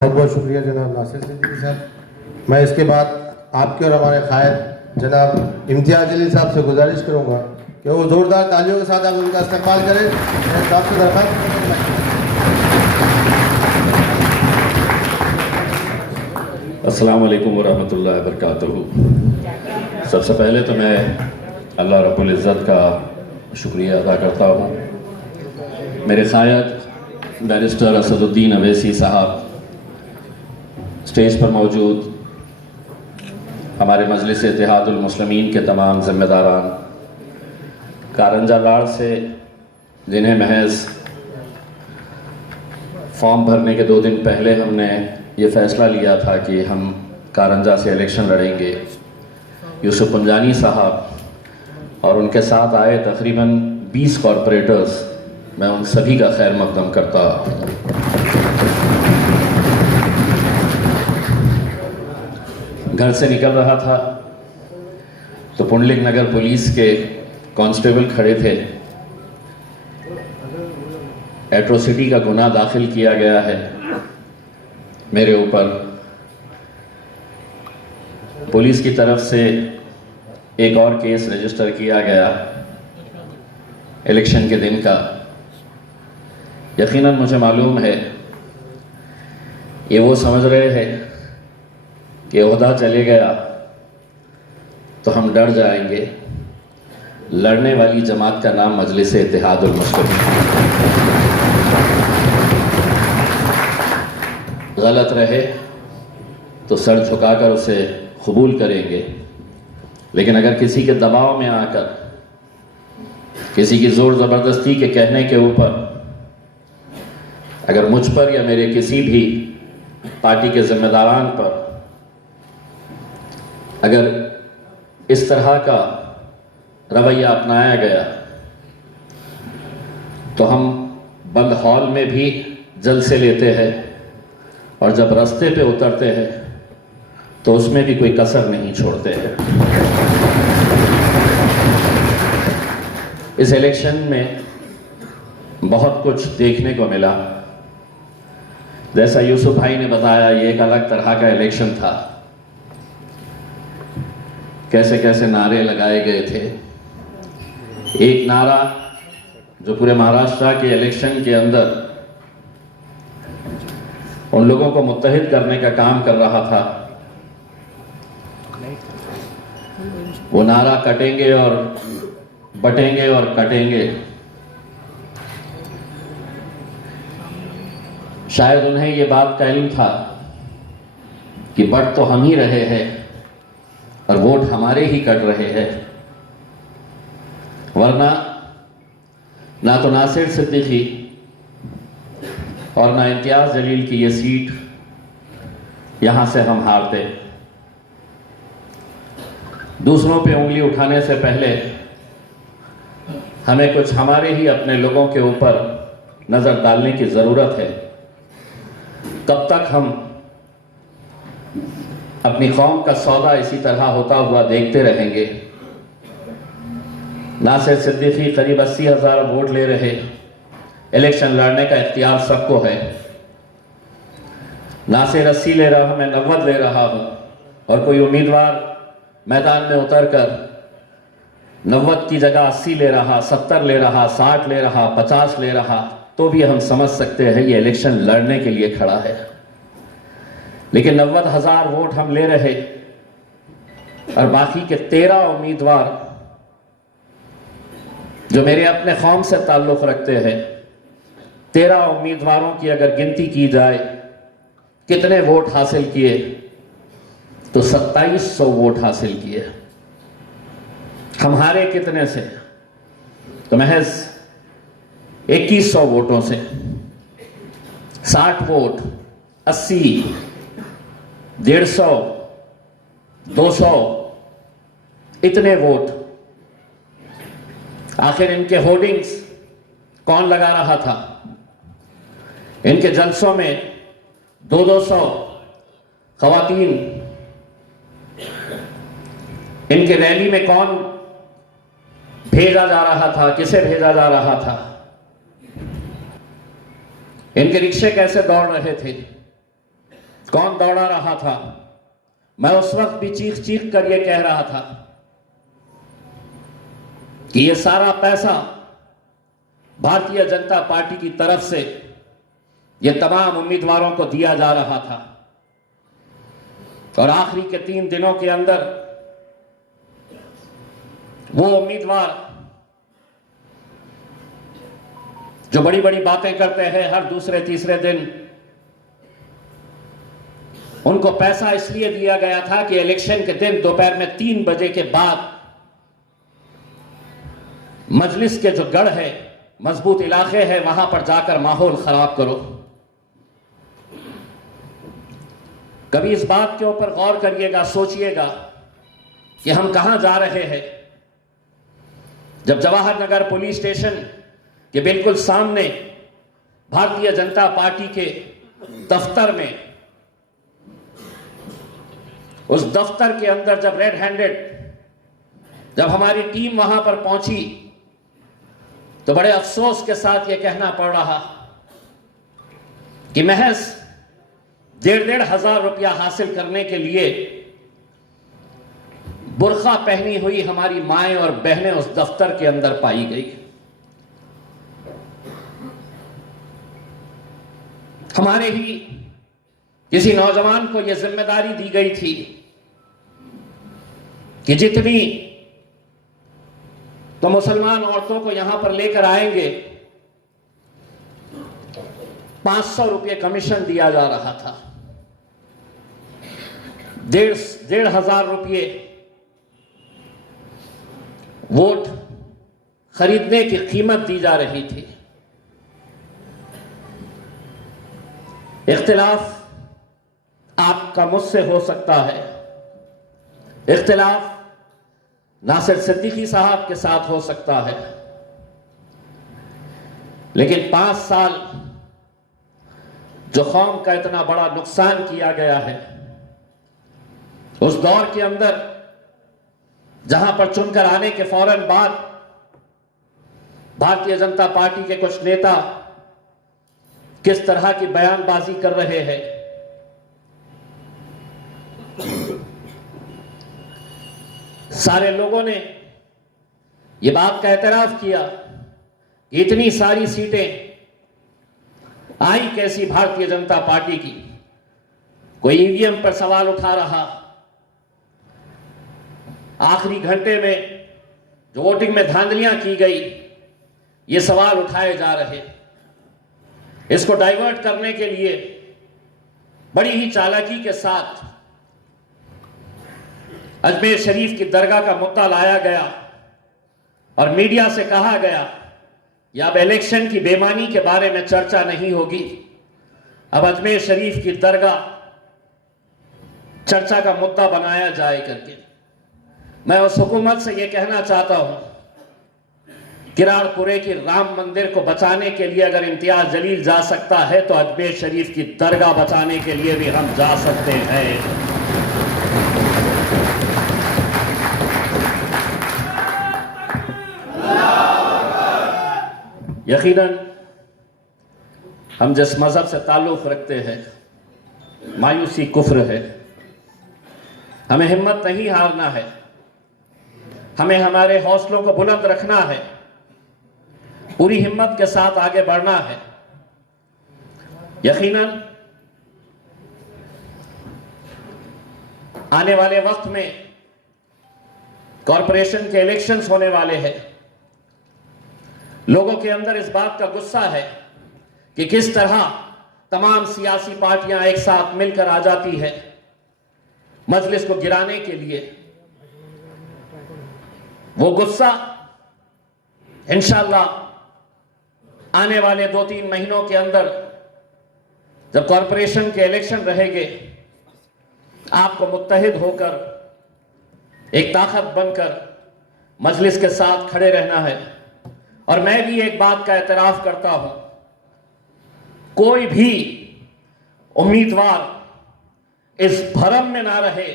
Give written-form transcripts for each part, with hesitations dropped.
बहुत बहुत शुक्रिया जनाब नासिर सिद्दीकी साहब। मैं इसके बाद आपके और हमारे कायद जनाब इम्तियाज़ अली साहब से गुजारिश करूँगा कि वो ज़ोरदार तालियों के साथ आप उनका इस्तेमाल करें। साहब से दरख्वास्त। अस्सलाम वालेकुम वरहमतुल्लाहि वबरकातुहू। सबसे पहले तो मैं अल्लाह रब्बुल इज़्ज़त का शुक्रिया अदा करता हूँ। मेरे कायद बैरिस्टर असदुद्दीन अवैसी साहब, स्टेज पर मौजूद हमारे मजलिस इत्तेहादुल मुस्लिमीन के तमाम ज़िम्मेदारान, कारंजा लाड़ से जिन्हें महज फॉर्म भरने के 2 दिन पहले हमने ये फ़ैसला लिया था कि हम कारंजा से इलेक्शन लड़ेंगे, यूसुफ पंजानी साहब और उनके साथ आए तकरीबन 20 कॉरपोरेटर्स, मैं उन सभी का खैर मकदम करता। घर से निकल रहा था तो पुंडलिक नगर पुलिस के कांस्टेबल खड़े थे। एट्रोसिटी का गुनाह दाखिल किया गया है मेरे ऊपर। पुलिस की तरफ से एक और केस रजिस्टर किया गया इलेक्शन के दिन का। यकीनन मुझे मालूम है ये वो समझ रहे हैं कि ओहदा चले गया तो हम डर जाएंगे। लड़ने वाली जमात का नाम मजलिस इत्तेहादुल मुस्लिमीन। गलत रहे तो सर झुकाकर उसे कबूल करेंगे, लेकिन अगर किसी के दबाव में आकर, किसी की जोर ज़बरदस्ती के कहने के ऊपर अगर मुझ पर या मेरे किसी भी पार्टी के जिम्मेदारान पर अगर इस तरह का रवैया अपनाया गया तो हम बंद हॉल में भी जलसे लेते हैं और जब रास्ते पे उतरते हैं तो उसमें भी कोई कसर नहीं छोड़ते हैं। इस इलेक्शन में बहुत कुछ देखने को मिला। जैसा यूसुफ भाई ने बताया, ये एक अलग तरह का इलेक्शन था। कैसे कैसे नारे लगाए गए थे। एक नारा जो पूरे महाराष्ट्र के इलेक्शन के अंदर उन लोगों को मुत्तहिद करने का काम कर रहा था, वो नारा कटेंगे और बटेंगे और कटेंगे। शायद उन्हें ये बात का इल्म था कि बट तो हम ही रहे हैं और वोट हमारे ही कट रहे हैं, वरना ना तो नासिर सिद्दीकी और ना इम्तियाज़ जलील की ये सीट यहां से हम हारते। दूसरों पे उंगली उठाने से पहले हमें कुछ हमारे ही अपने लोगों के ऊपर नजर डालने की जरूरत है। तब तक हम अपनी कौम का सौदा इसी तरह होता हुआ देखते रहेंगे। नासिर सिद्दीकी करीब 80,000 वोट ले रहे। इलेक्शन लड़ने का इख्तियार सबको है। नासिर 80 ले रहा, मैं 90 ले रहा हूं, और कोई उम्मीदवार मैदान में उतरकर 90 की जगह 80 ले रहा, 70 ले रहा, 60 ले रहा, 50 ले रहा, तो भी हम समझ सकते हैं ये इलेक्शन लड़ने के लिए खड़ा है। लेकिन 90,000 वोट हम ले रहे और बाकी के 13 उम्मीदवार जो मेरे अपने कौम से ताल्लुक रखते हैं, 13 उम्मीदवारों की अगर गिनती की जाए कितने वोट हासिल किए तो 2700 वोट हासिल किए। हम हारे कितने से? तो महज 2100 वोटों से। 60 वोट, 80, 150, 200, इतने वोट। आखिर इनके होर्डिंग्स कौन लगा रहा था? इनके जलसों में 200 खवातीन, इनके रैली में कौन भेजा जा रहा था, किसे भेजा जा रहा था? इनके रिक्शे कैसे दौड़ रहे थे? कौन दौड़ा रहा था? मैं उस वक्त भी चीख चीख कर यह कह रहा था कि यह सारा पैसा भारतीय जनता पार्टी की तरफ से यह तमाम उम्मीदवारों को दिया जा रहा था, और आखिरी के 3 दिनों के अंदर वो उम्मीदवार जो बड़ी बड़ी बातें करते हैं हर दूसरे तीसरे दिन, उनको पैसा इसलिए दिया गया था कि इलेक्शन के दिन दोपहर में 3 बजे के बाद मजलिस के जो गढ़ है, मजबूत इलाके हैं, वहां पर जाकर माहौल खराब करो। कभी इस बात के ऊपर गौर करिएगा, सोचिएगा कि हम कहां जा रहे हैं। जब जवाहर नगर पुलिस स्टेशन के बिल्कुल सामने भारतीय जनता पार्टी के दफ्तर में, उस दफ्तर के अंदर जब रेड हैंडेड जब हमारी टीम वहां पर पहुंची, तो बड़े अफसोस के साथ यह कहना पड़ रहा कि महज 1,500 रुपया हासिल करने के लिए बुर्का पहनी हुई हमारी माएं और बहनें उस दफ्तर के अंदर पाई गई। हमारे ही किसी नौजवान को यह जिम्मेदारी दी गई थी कि जितनी तो मुसलमान औरतों को यहां पर लेकर आएंगे, 500 रुपये कमीशन दिया जा रहा था। 1,500 रुपये वोट खरीदने की कीमत दी जा रही थी। इख्तिलाफ आपका मुझसे हो सकता है, इख्तिलाफ नासिर सिद्दीकी साहब के साथ हो सकता है, लेकिन 5 साल जो कौम का इतना बड़ा नुकसान किया गया है, उस दौर के अंदर जहां पर चुनकर आने के फौरन बाद भारतीय जनता पार्टी के कुछ नेता किस तरह की बयानबाजी कर रहे हैं, सारे लोगों ने यह बात का एतराफ किया कि इतनी सारी सीटें आई कैसी भारतीय जनता पार्टी की। कोई ईवीएम पर सवाल उठा रहा, आखिरी घंटे में जो वोटिंग में धांधलियां की गई, ये सवाल उठाए जा रहे। इसको डाइवर्ट करने के लिए बड़ी ही चालाकी के साथ अजमेर शरीफ की दरगाह का मुद्दा लाया गया और मीडिया से कहा गया कि अब इलेक्शन की बेईमानी के बारे में चर्चा नहीं होगी, अब अजमेर शरीफ की दरगाह चर्चा का मुद्दा बनाया जाए करके। मैं उस हुकूमत से यह कहना चाहता हूं, किराड़पुरे की राम मंदिर को बचाने के लिए अगर इम्तियाज जलील जा सकता है, तो अजमेर शरीफ की दरगाह बचाने के लिए भी हम जा सकते हैं। यकीनन हम जिस मजहब से ताल्लुक रखते हैं, मायूसी कुफ्र है। हमें हिम्मत नहीं हारना है, हमें हमारे हौसलों को बुलंद रखना है, पूरी हिम्मत के साथ आगे बढ़ना है। यकीनन आने वाले वक्त में कॉरपोरेशन के इलेक्शंस होने वाले हैं। लोगों के अंदर इस बात का गुस्सा है कि किस तरह तमाम सियासी पार्टियां एक साथ मिलकर आ जाती है मजलिस को गिराने के लिए। वो गुस्सा इंशाअल्लाह आने वाले 2-3 महीनों के अंदर जब कॉरपोरेशन के इलेक्शन रहेंगे, आपको मुत्तहिद होकर एक ताकत बनकर मजलिस के साथ खड़े रहना है। और मैं भी एक बात का एतराफ करता हूं, कोई भी उम्मीदवार इस भरम में ना रहे,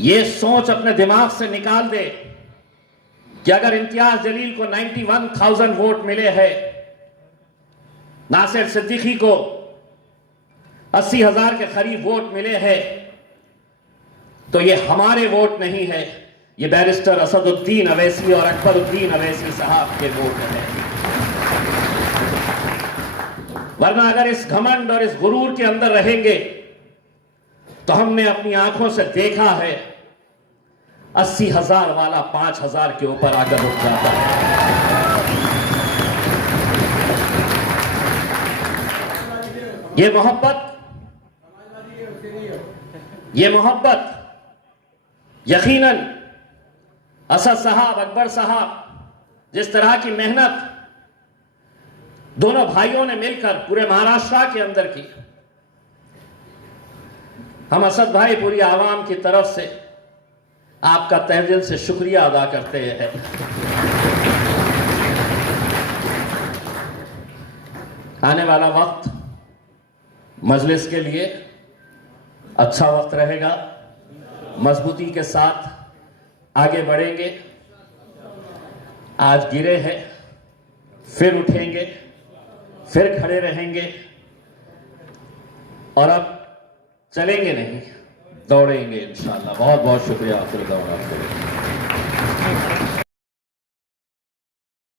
ये सोच अपने दिमाग से निकाल दे कि अगर इम्तियाज जलील को 91,000 वोट मिले हैं, नासिर सिद्दीकी को 80,000 के करीब वोट मिले हैं, तो ये हमारे वोट नहीं है, ये बैरिस्टर असदुद्दीन अवैसी और अकबरुद्दीन अवैसी साहब के वोट हैं। वरना अगर इस घमंड और इस गुरूर के अंदर रहेंगे तो हमने अपनी आंखों से देखा है 80,000 वाला 5,000 के ऊपर आकर रुक जाता है। ये मोहब्बत यकीनन असद साहब, अकबर साहब, जिस तरह की मेहनत दोनों भाइयों ने मिलकर पूरे महाराष्ट्र के अंदर की, हम असद भाई पूरी आवाम की तरफ से आपका तहे दिल से शुक्रिया अदा करते हैं। आने वाला वक्त मजलिस के लिए अच्छा वक्त रहेगा, मजबूती के साथ आगे बढ़ेंगे। आज गिरे हैं, फिर उठेंगे, फिर खड़े रहेंगे और अब चलेंगे नहीं, दौड़ेंगे इंशाअल्लाह। बहुत बहुत शुक्रिया।